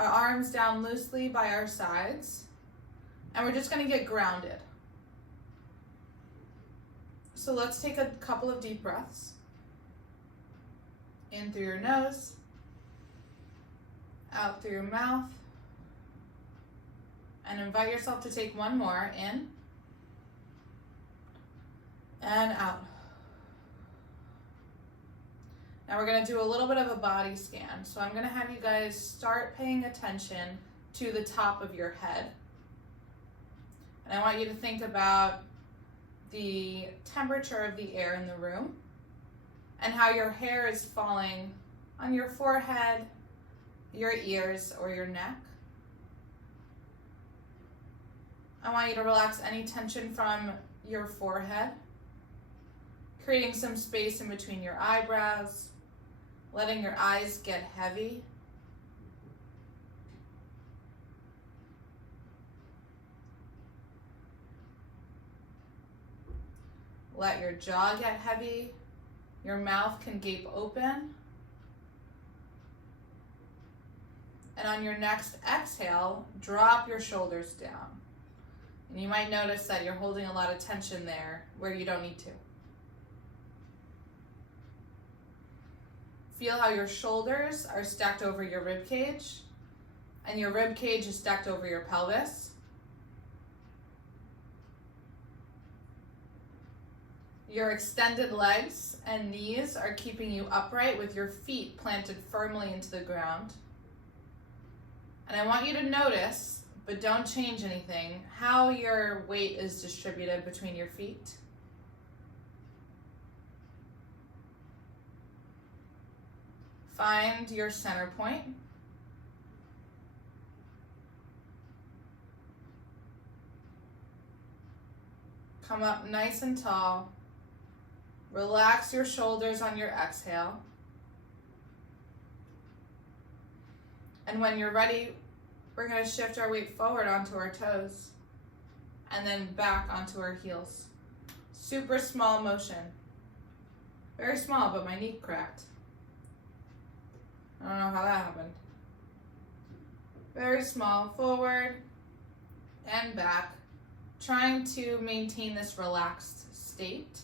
Our arms down loosely by our sides. And we're just going to get grounded. So let's take a couple of deep breaths. In through your nose, out through your mouth, and invite yourself to take one more in and out. Now we're going to do a little bit of a body scan. So I'm going to have you guys start paying attention to the top of your head. And I want you to think about the temperature of the air in the room and how your hair is falling on your forehead, your ears, or your neck. I want you to relax any tension from your forehead, creating some space in between your eyebrows, letting your eyes get heavy. Let your jaw get heavy. Your mouth can gape open. And on your next exhale, drop your shoulders down. And you might notice that you're holding a lot of tension there where you don't need to. Feel how your shoulders are stacked over your rib cage, and your rib cage is stacked over your pelvis. Your extended legs and knees are keeping you upright with your feet planted firmly into the ground. And I want you to notice, but don't change anything, how your weight is distributed between your feet. Find your center point. Come up nice and tall. Relax your shoulders on your exhale. And when you're ready, we're going to shift our weight forward onto our toes and then back onto our heels. Super small motion. Very small, but my knee cracked. I don't know how that happened. Very small, forward and back, trying to maintain this relaxed state.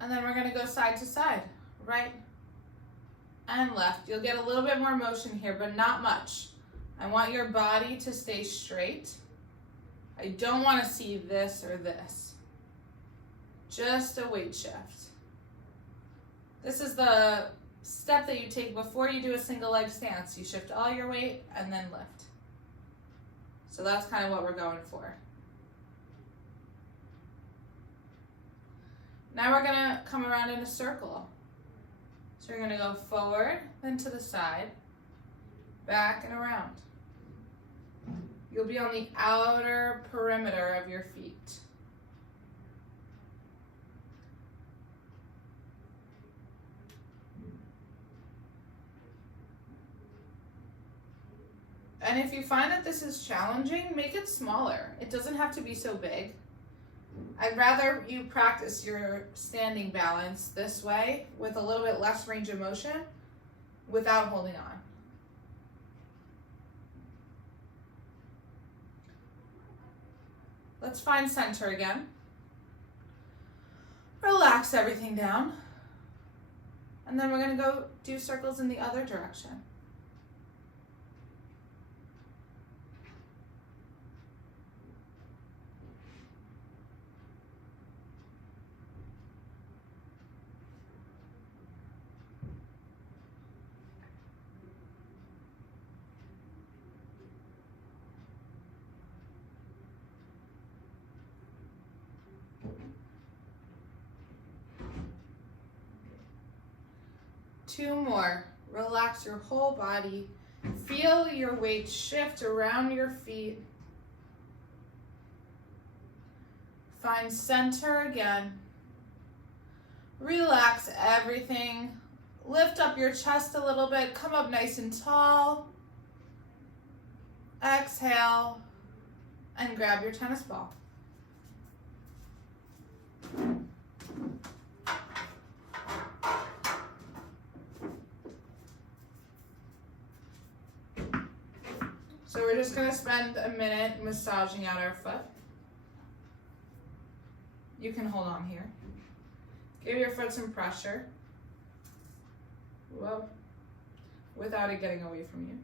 And then we're going to go side to side, right and left. You'll get a little bit more motion here, but not much. I want your body to stay straight. I don't want to see this or this. Just a weight shift. This is the step that you take before you do a single leg stance. You shift all your weight and then lift. So that's kind of what we're going for. Now we're gonna come around in a circle. So you're gonna go forward, then to the side, back and around. You'll be on the outer perimeter of your feet. And if you find that this is challenging, make it smaller. It doesn't have to be so big. I'd rather you practice your standing balance this way with a little bit less range of motion without holding on. Let's find center again. Relax everything down. And then we're going to go do circles in the other direction. Two more. Relax your whole body. Feel your weight shift around your feet. Find center again. Relax everything. Lift up your chest a little bit. Come up nice and tall. Exhale. and grab your tennis ball. So we're just going to spend a minute massaging out our foot. You can hold on here. Give your foot some pressure. Whoa. Without it getting away from you.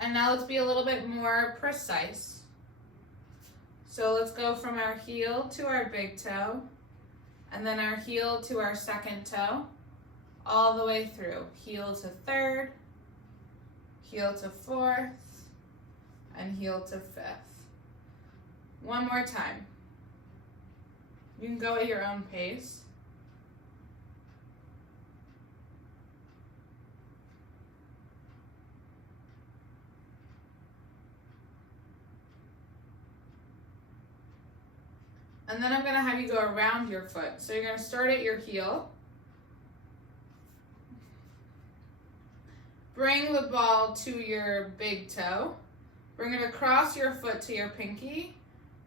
And now let's be a little bit more precise. So let's go from our heel to our big toe, and then our heel to our second toe, all the way through. Heel to third, heel to fourth, and heel to fifth. One more time. You can go at your own pace. And then I'm going to have you go around your foot. So you're going to start at your heel. Bring the ball to your big toe. Bring it across your foot to your pinky,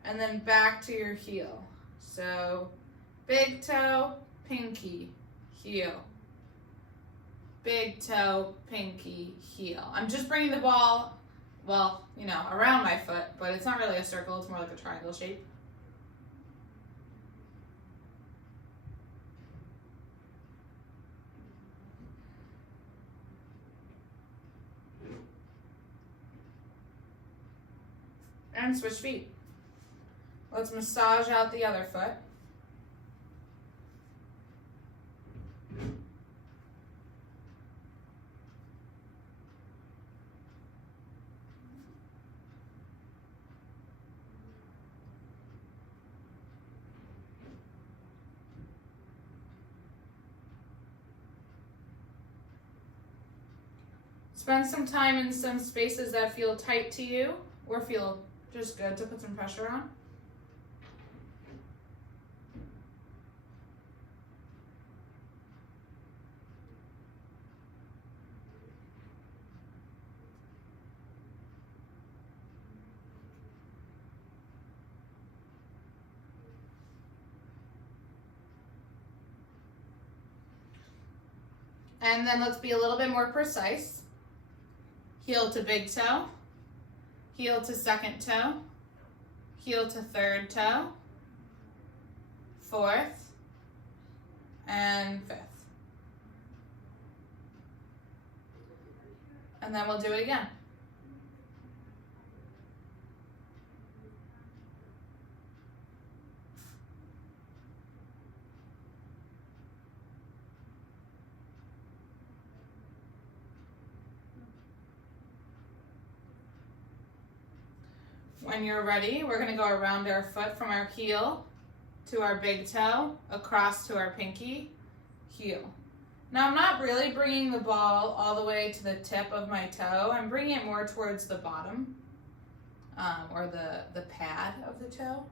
and then back to your heel. So big toe, pinky, heel. Big toe, pinky, heel. I'm just bringing the ball, well, you know, around my foot, but it's not really a circle. It's more like a triangle shape. And switch feet. Let's massage out the other foot. Spend some time in some spaces that feel tight to you or feel just good to put some pressure on. And then let's be a little bit more precise. Heel to big toe. Heel to second toe, heel to third toe, fourth, and fifth. And then we'll do it again. When you're ready, we're going to go around our foot from our heel to our big toe, across to our pinky, heel. Now I'm not really bringing the ball all the way to the tip of my toe. I'm bringing it more towards the bottom or the pad of the toe.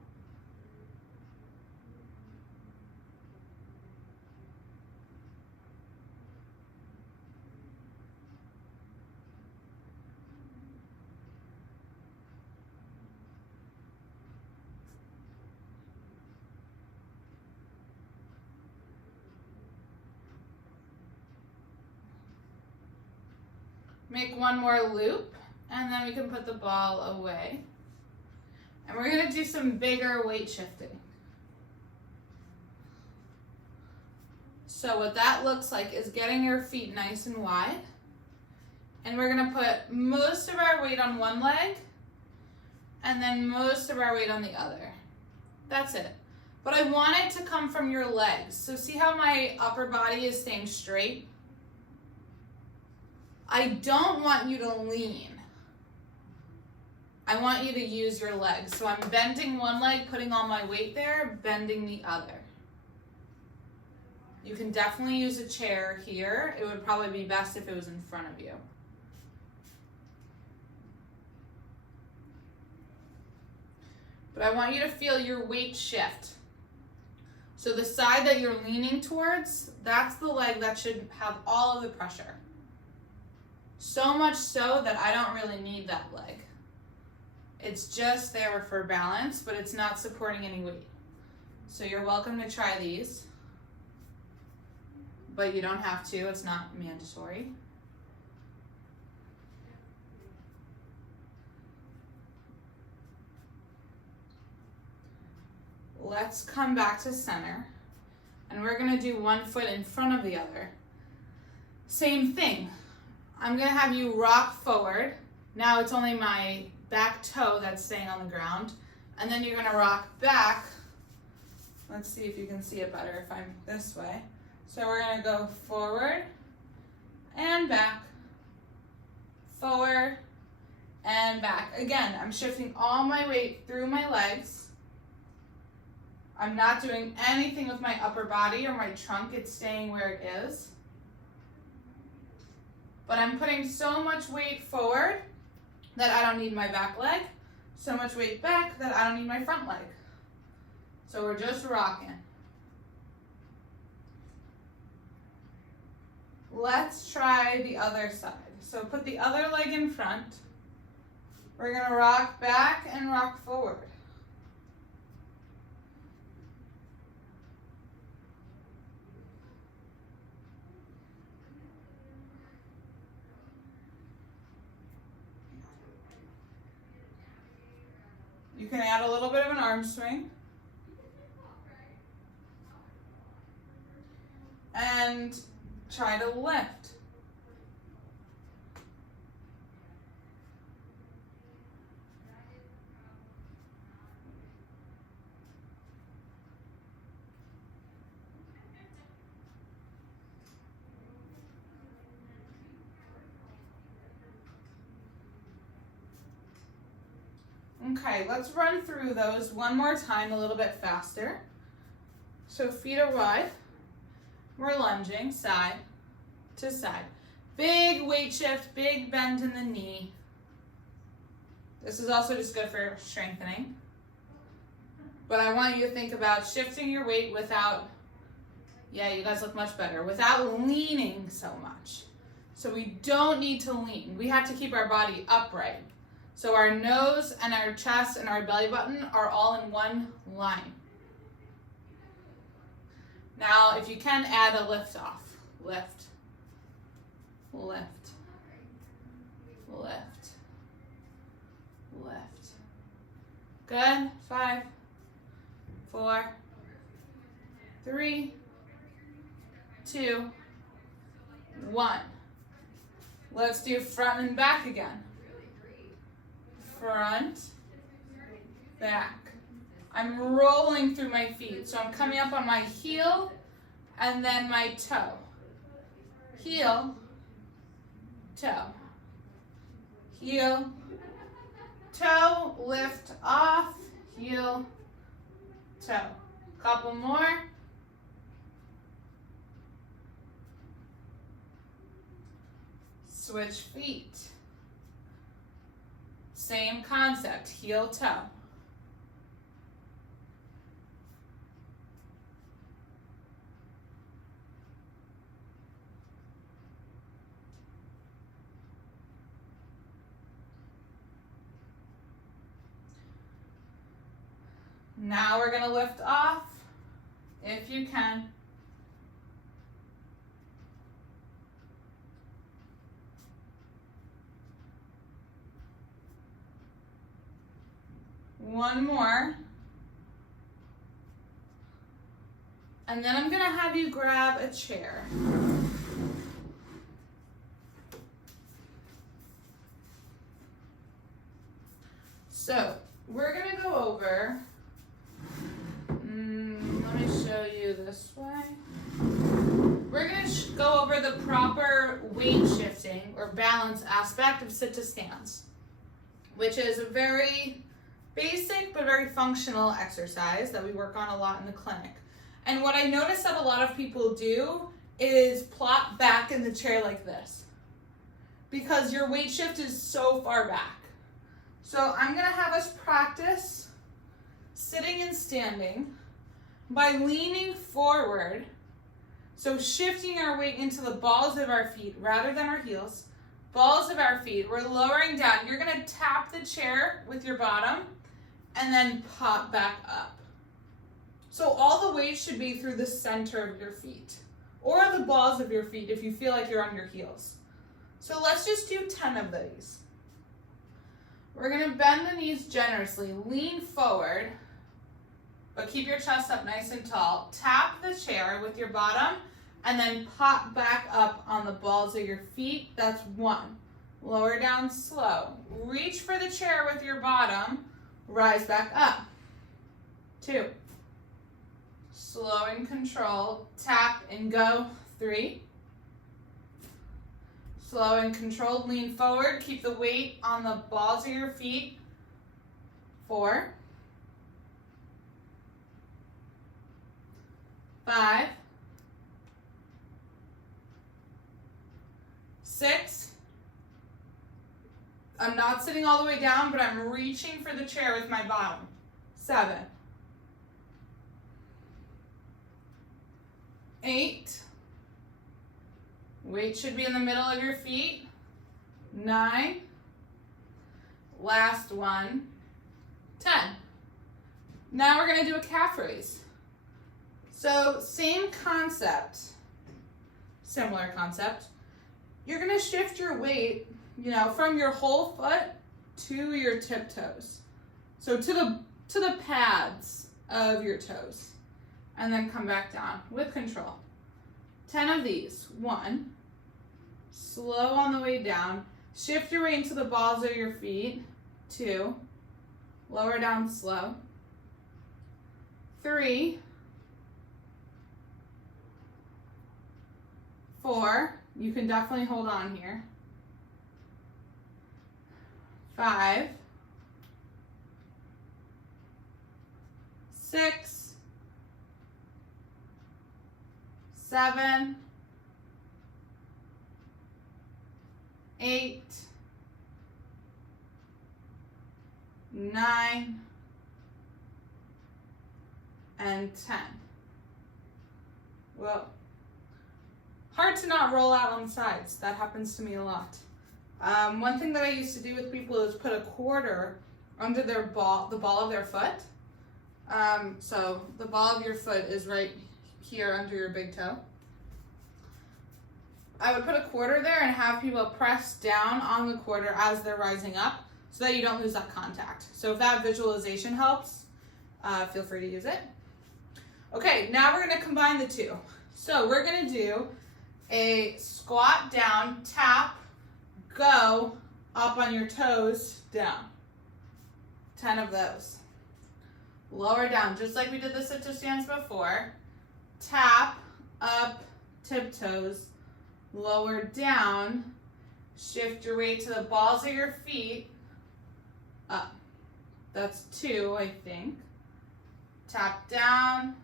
Make one more loop, and then we can put the ball away. And we're going to do some bigger weight shifting. So what that looks like is getting your feet nice and wide. And we're going to put most of our weight on one leg, and then most of our weight on the other. That's it. But I want it to come from your legs. So see how my upper body is staying straight? I don't want you to lean. I want you to use your legs. So I'm bending one leg, putting all my weight there, bending the other. You can definitely use a chair here. It would probably be best if it was in front of you. but I want you to feel your weight shift. So the side that you're leaning towards, that's the leg that should have all of the pressure. So much so that I don't really need that leg. It's just there for balance, but it's not supporting any weight. So you're welcome to try these, but you don't have to, it's not mandatory. Let's come back to center, and we're gonna do one foot in front of the other. Same thing. I'm gonna have you rock forward. Now it's only my back toe that's staying on the ground, and then you're gonna rock back. Let's see if you can see it better if I'm this way. So we're gonna go forward and back, forward and back. Again, I'm shifting all my weight through my legs. I'm not doing anything with my upper body or my trunk, it's staying where it is. But I'm putting so much weight forward that I don't need my back leg, so much weight back that I don't need my front leg. So we're just rocking. Let's try the other side. So put the other leg in front. We're gonna rock back and rock forward. You can add a little bit of an arm swing. And try to lift. Okay, let's run through those one more time a little bit faster. So feet are wide. We're lunging side to side. Big weight shift, big bend in the knee. This is also just good for strengthening. But I want you to think about shifting your weight without, yeah, you guys look much better, without leaning so much. So we don't need to lean. We have to keep our body upright. So our nose and our chest and our belly button are all in one line. Now, if you can, add a lift off. Lift, lift, lift, lift. Good. 5, 4, 3, 2, 1. Let's do front and back again. Front, back. I'm rolling through my feet. So I'm coming up on my heel and then my toe. Heel, toe. Heel, toe, lift off, heel, toe. Couple more. Switch feet. Same concept, heel, toe. Now we're going to lift off, if you can. One more. And then I'm going to have you grab a chair. So we're going to go over, let me show you this way. We're going to go over the proper weight shifting or balance aspect of sit to stands, which is a very basic but very functional exercise that we work on a lot in the clinic. And what I notice that a lot of people do is plop back in the chair like this because your weight shift is so far back. So I'm going to have us practice sitting and standing by leaning forward. So shifting our weight into the balls of our feet rather than our heels. Balls of our feet. We're lowering down. You're going to tap the chair with your bottom and then pop back up. So all the weight should be through the center of your feet or the balls of your feet if you feel like you're on your heels. So let's just do 10 of these. We're going to bend the knees generously, lean forward, but keep your chest up nice and tall. Tap the chair with your bottom and then pop back up on the balls of your feet. That's 1. Lower down slow. Reach for the chair with your bottom, rise back up. 2. Slow and control, tap and go. 3. Slow and controlled, lean forward, keep the weight on the balls of your feet. 4. 5. 6. I'm not sitting all the way down, but I'm reaching for the chair with my bottom. 7. 8. Weight should be in the middle of your feet. 9. Last one. 10. Now we're going to do a calf raise. So same concept, similar concept. You're going to shift your weight, from your whole foot to your tiptoes. So to the pads of your toes. And then come back down with control. 10 of these. 1. Slow on the way down. Shift your weight into the balls of your feet. 2. Lower down slow. 3. 4. You can definitely hold on here. 5. 6. 7. 8. 9. And 10. Well, hard to not roll out on the sides. That happens to me a lot. One thing that I used to do with people is put a quarter under the ball of their foot. So the ball of your foot is right here under your big toe. I would put a quarter there and have people press down on the quarter as they're rising up so that you don't lose that contact. So if that visualization helps, feel free to use it. Okay, now we're going to combine the two. So we're going to do a squat down, tap, go, up on your toes, down. 10 of those. Lower down, just like we did the sit-to-stands before. Tap, up, tiptoes, lower down. Shift your weight to the balls of your feet, up. That's 2, I think. Tap down,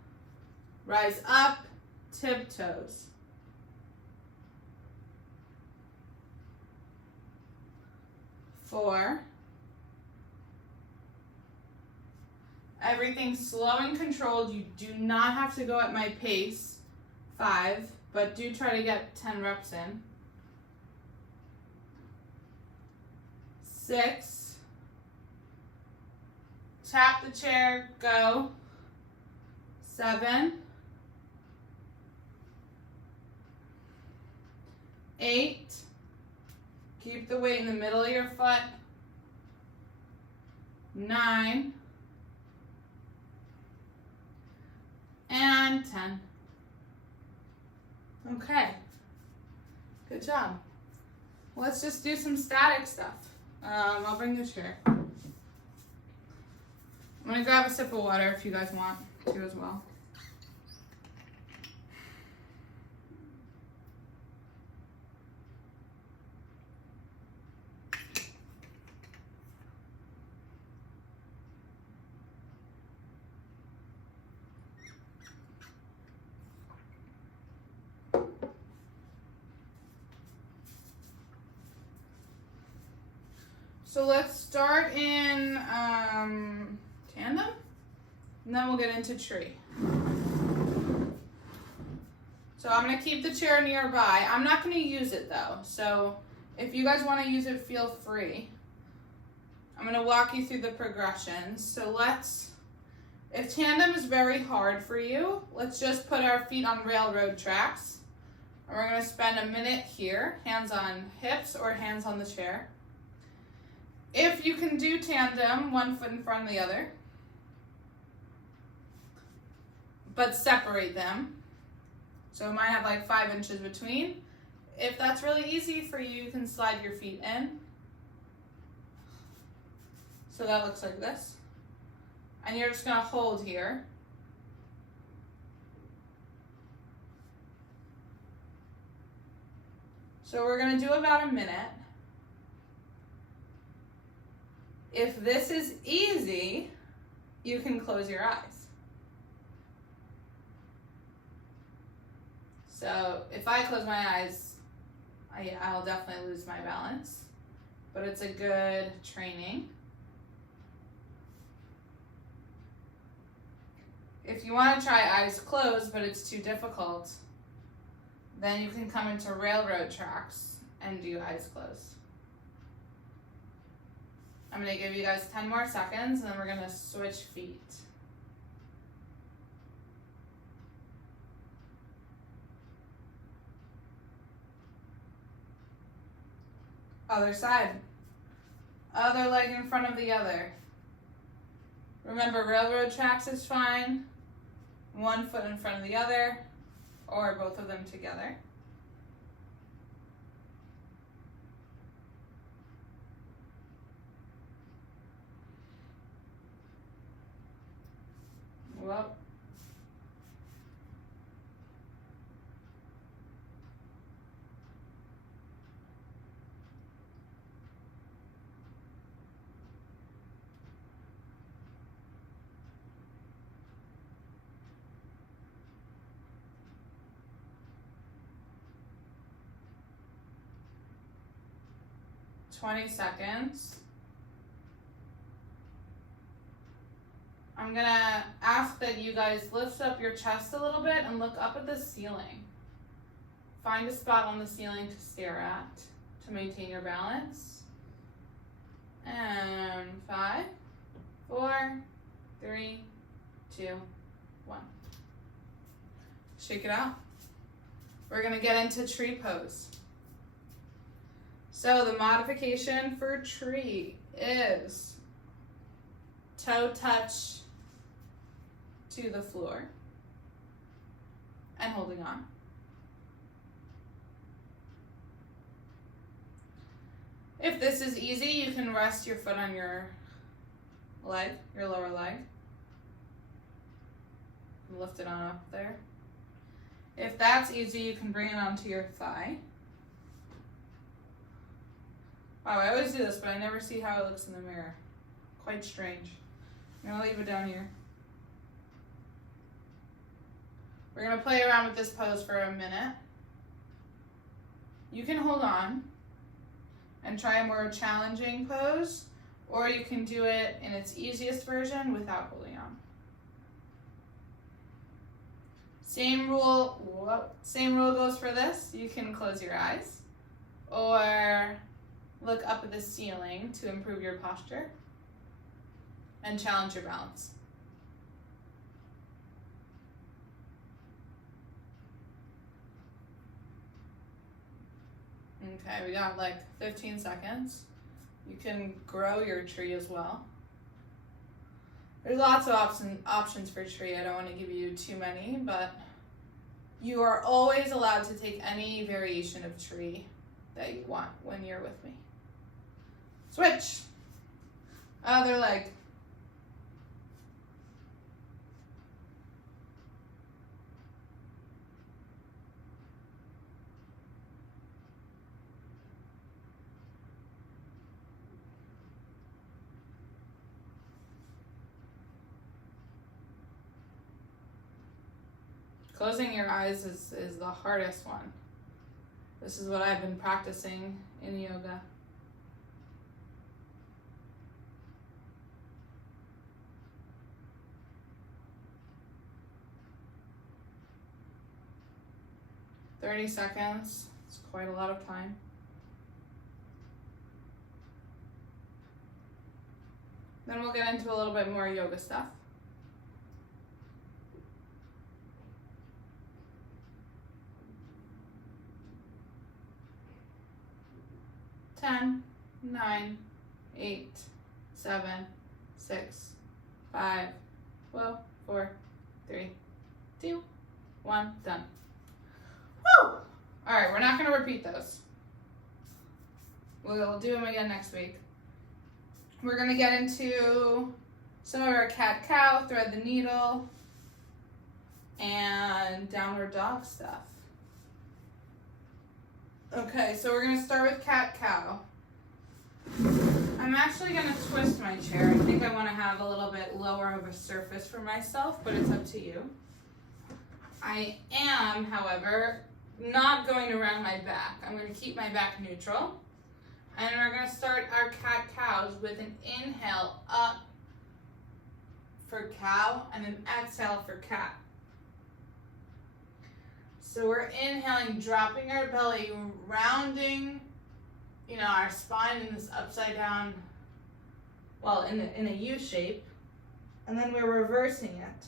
rise up, tiptoes. 4. Everything slow and controlled. You do not have to go at my pace. 5, but do try to get 10 reps in. 6. Tap the chair, go. 7. 8. Keep the weight in the middle of your foot. 9. And 10. Okay. Good job. Let's just do some static stuff. I'll bring the chair. I'm gonna grab a sip of water if you guys want to as well. So let's start in tandem. And then we'll get into tree. So I'm going to keep the chair nearby. I'm not going to use it though. So if you guys want to use it, feel free. I'm going to walk you through the progressions. So if tandem is very hard for you, let's just put our feet on railroad tracks. And we're going to spend a minute here, hands on hips or hands on the chair. If you can do tandem, one foot in front of the other, but separate them. So it might have like 5 inches between. If that's really easy for you, you can slide your feet in. So that looks like this. And you're just gonna hold here. So we're gonna do about a minute. If this is easy, you can close your eyes. So if I close my eyes, I'll definitely lose my balance, but it's a good training. If you want to try eyes closed, but it's too difficult, then you can come into railroad tracks and do eyes closed. I'm going to give you guys 10 more seconds, and then we're going to switch feet. Other side. Other leg in front of the other. Remember, railroad tracks is fine. 1 foot in front of the other, or both of them together. Well. $20 seconds. I'm gonna ask that you guys lift up your chest a little bit and look up at the ceiling. Find a spot on the ceiling to stare at to maintain your balance. And 5, 4, 3, 2, 1. Shake it out. We're gonna get into tree pose. So the modification for tree is toe touch to the floor and holding on. If this is easy, you can rest your foot on your leg, your lower leg. Lift it on up there. If that's easy, you can bring it onto your thigh. Wow, I always do this, but I never see how it looks in the mirror. Quite strange. I'm gonna leave it down here. We're gonna play around with this pose for a minute. You can hold on and try a more challenging pose, or you can do it in its easiest version without holding on. Same rule goes for this. You can close your eyes or look up at the ceiling to improve your posture and challenge your balance. Okay, we got like 15 seconds. You can grow your tree as well. There's lots of options for tree. I don't want to give you too many, but you are always allowed to take any variation of tree that you want when you're with me. Switch. Other leg. Closing your eyes is the hardest one. This is what I've been practicing in yoga. 30 seconds. It's quite a lot of time. Then we'll get into a little bit more yoga stuff. Ten, 9, 8, 7, 6, 5, 4, 3, 2, 1, done. Woo! All right, we're not going to repeat those. We'll do them again next week. We're going to get into some of our cat-cow, thread the needle, and downward dog stuff. Okay, so we're going to start with cat-cow. I'm actually going to twist my chair. I think I want to have a little bit lower of a surface for myself, but it's up to you. I am, however, not going to round my back. I'm going to keep my back neutral. And we're going to start our cat-cows with an inhale up for cow and an exhale for cat. So we're inhaling, dropping our belly, rounding, our spine in this upside down, well, in a U shape. And then we're reversing it.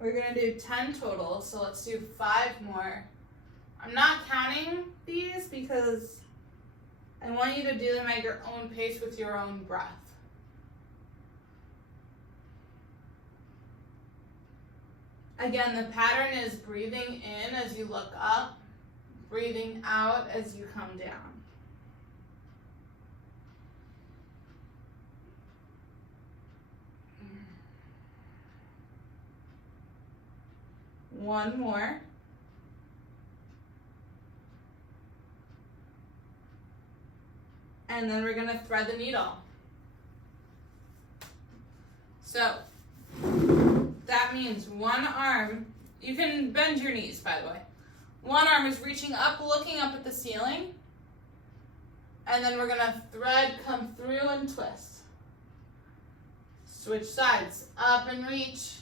We're going to do 10 total, so let's do 5 more. I'm not counting these because I want you to do them at your own pace with your own breath. Again, the pattern is breathing in as you look up, breathing out as you come down. One more. And then we're going to thread the needle. So that means one arm, you can bend your knees, by the way. One arm is reaching up, looking up at the ceiling. And then we're going to thread, come through and twist. Switch sides, up and reach.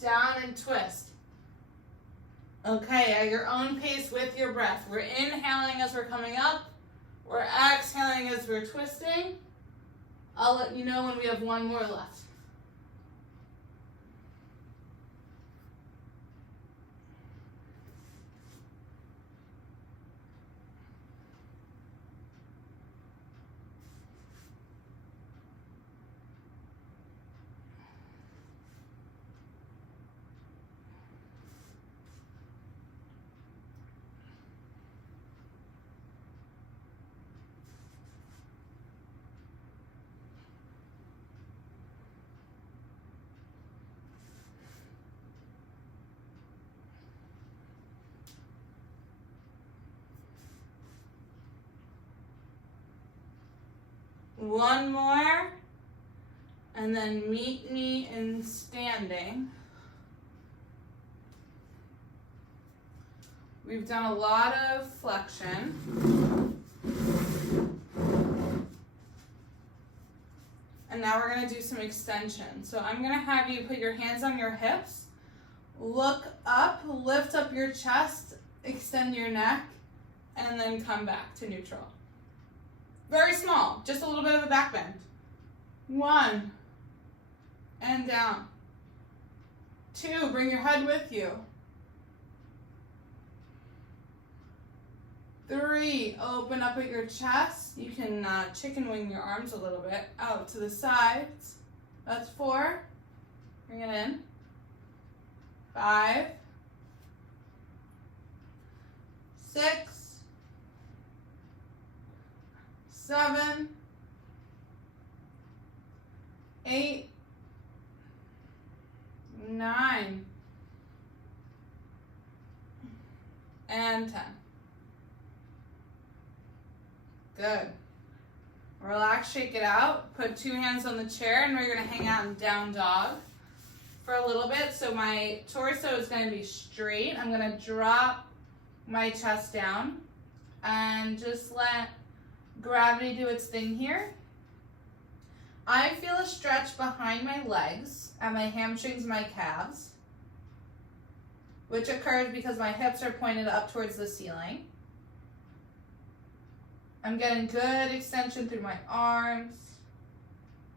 Down and twist. Okay, at your own pace with your breath. We're inhaling as we're coming up. We're exhaling as we're twisting. I'll let you know when we have one more left. One more, and then meet me in standing. We've done a lot of flexion. And now we're going to do some extension. So I'm going to have you put your hands on your hips, look up, lift up your chest, extend your neck, and then come back to neutral. Very small, just a little bit of a back bend. 1, and down. 2, bring your head with you. 3, open up at your chest. You can chicken wing your arms a little bit out to the sides. That's 4. Bring it in. 5, 6, 7, 8, 9, and 10. Good. Relax, shake it out. Put 2 hands on the chair, and we're going to hang out in down dog for a little bit. So my torso is going to be straight. I'm going to drop my chest down and just let gravity do its thing here. I feel a stretch behind my legs and my hamstrings, my calves, which occurs because my hips are pointed up towards the ceiling. I'm getting good extension through my arms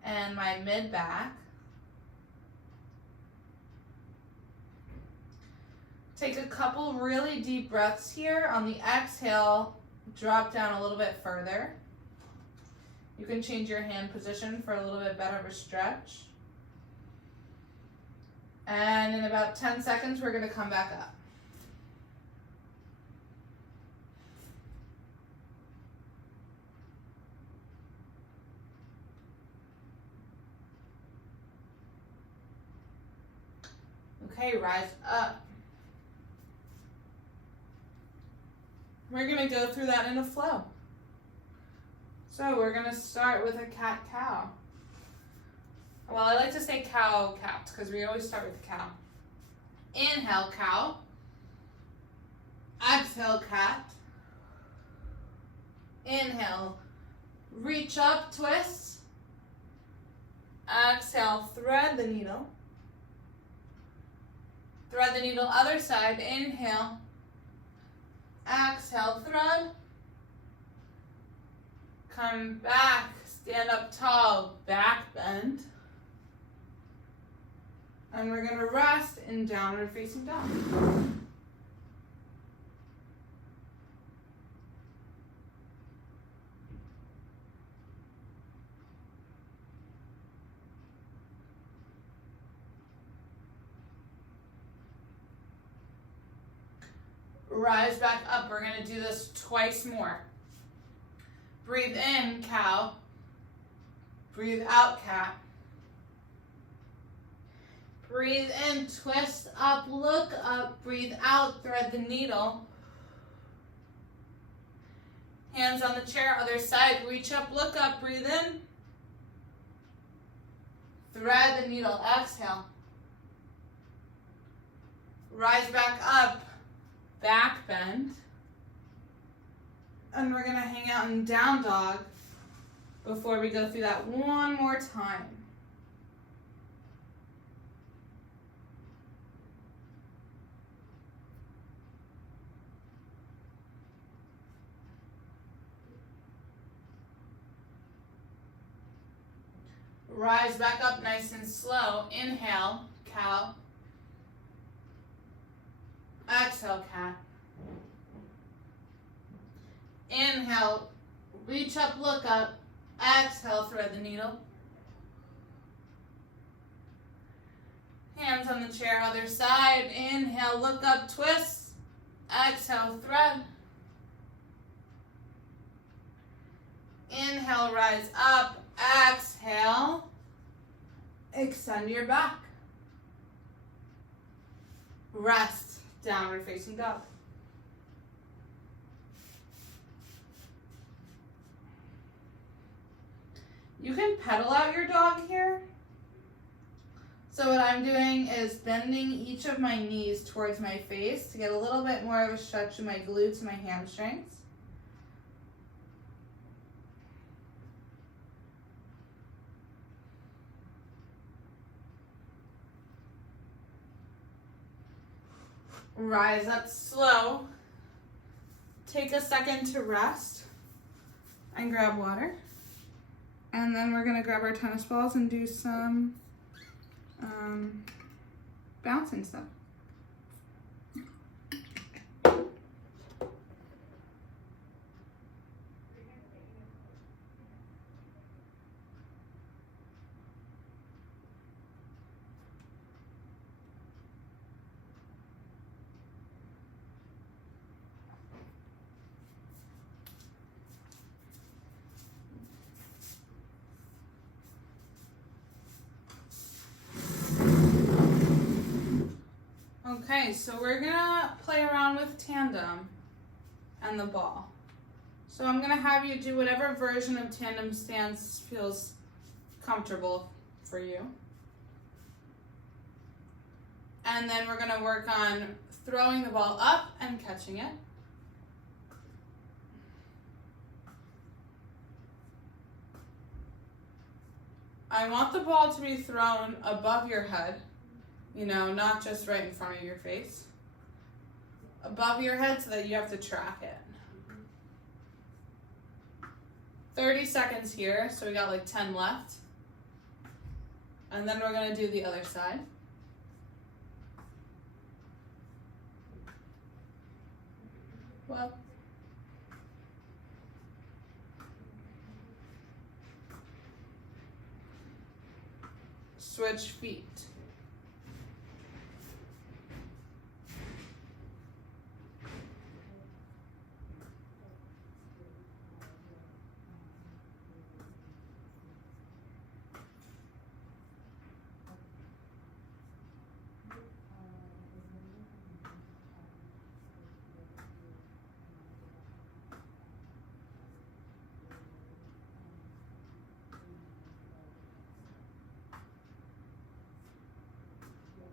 and my mid-back. Take a couple really deep breaths here. On the exhale, drop down a little bit further. You can change your hand position for a little bit better of a stretch. And in about 10 seconds, we're going to come back up. Okay, rise up. We're going to go through that in a flow. So we're going to start with a cat-cow. Well, I like to say cow-cat because we always start with cow. Inhale, cow. Exhale, cat. Inhale, reach up, twist. Exhale, thread the needle. Thread the needle other side. Inhale. Exhale, thread. Come back, stand up tall, back bend. And we're going to rest in downward facing dog. Rise back up. We're going to do this twice more. Breathe in, cow. Breathe out, cat. Breathe in, twist up, look up. Breathe out, thread the needle. Hands on the chair, other side. Reach up, look up, breathe in. Thread the needle, exhale. Rise back up, back bend. And we're going to hang out in down dog before we go through that one more time. Rise back up nice and slow. Inhale, cow. Exhale, cat. Inhale, reach up, look up. Exhale, thread the needle. Hands on the chair, other side. Inhale, look up, twist. Exhale, thread. Inhale, rise up. Exhale, extend your back. Rest, downward facing dog. You can pedal out your dog here. So what I'm doing is bending each of my knees towards my face to get a little bit more of a stretch in my glutes and my hamstrings. Rise up slow. Take a second to rest and grab water. And then we're going to grab our tennis balls and do some bouncing stuff. Okay, so we're gonna play around with tandem and the ball. So I'm gonna have you do whatever version of tandem stance feels comfortable for you. And then we're gonna work on throwing the ball up and catching it. I want the ball to be thrown above your head, you know, not just right in front of your face. Above your head so that you have to track it. 30 seconds here, so we got like 10 left. And then we're gonna do the other side. Well, switch feet.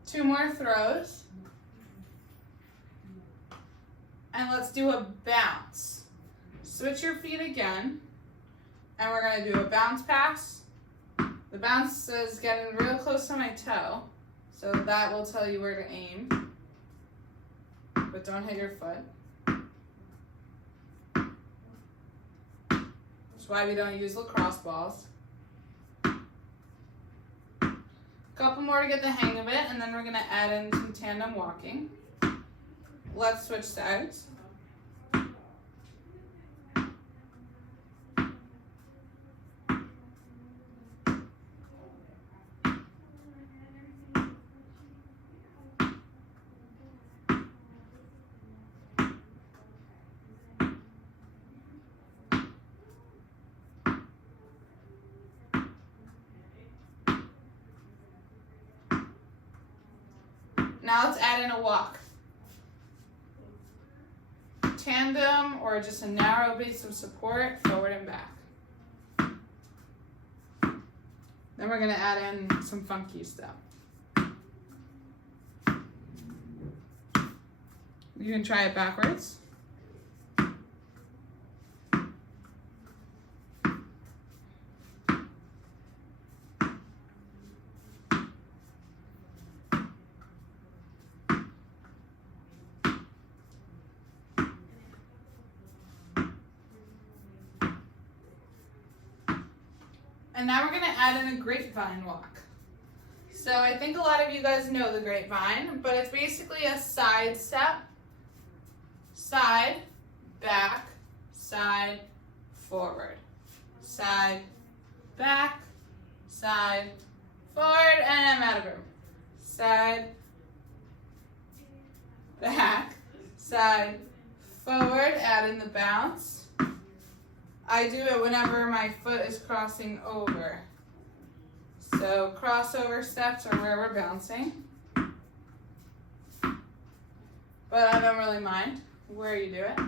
Two more throws. And let's do a bounce. Switch your feet again. And we're going to do a bounce pass. The bounce is getting real close to my toe. So that will tell you where to aim. But don't hit your foot. That's why we don't use lacrosse balls. Couple more to get the hang of it, and then we're going to add in some tandem walking. Let's switch sides. Now let's add in a walk. Tandem or just a narrow base of support, forward and back. Then we're going to add in some funky stuff. You can try it backwards. And now we're going to add in a grapevine walk. So I think a lot of you guys know the grapevine, but it's basically a side step, side, back, side, forward, side, back, side, forward, and I'm out of room. Side, back, side, forward, add in the bounce. I do it whenever my foot is crossing over. So crossover steps are where we're bouncing. But I don't really mind where you do it.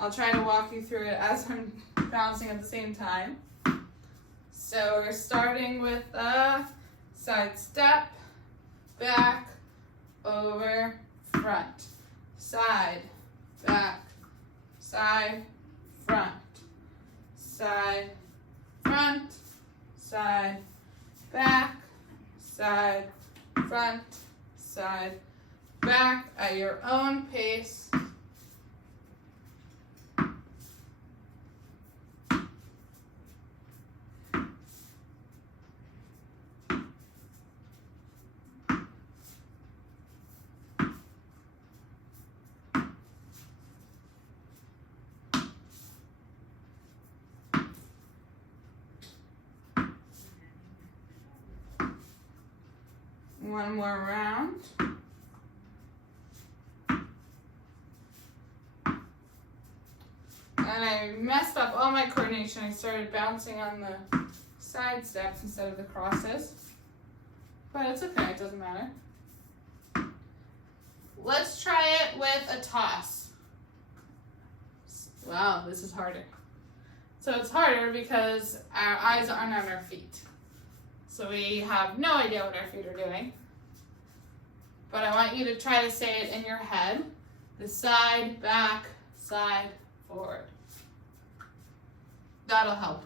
I'll try to walk you through it as I'm bouncing at the same time. So we're starting with a side step, back, over, front, side, back, side, front, side, front, side, back, side, front, side, back at your own pace. One more round. And I messed up all my coordination. I started bouncing on the side steps instead of the crosses. But it's okay, it doesn't matter. Let's try it with a toss. Wow, this is harder. So it's harder because our eyes aren't on our feet. So we have no idea what our feet are doing. But I want you to try to say it in your head. The side, back, side, forward. That'll help.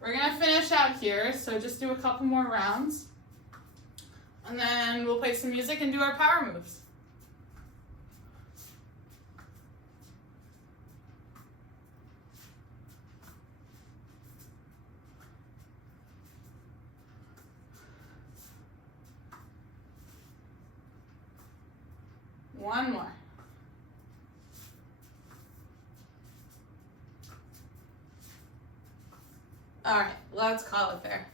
We're gonna finish out here, so just do a couple more rounds. And then we'll play some music and do our power moves. One more. All right, let's call it there.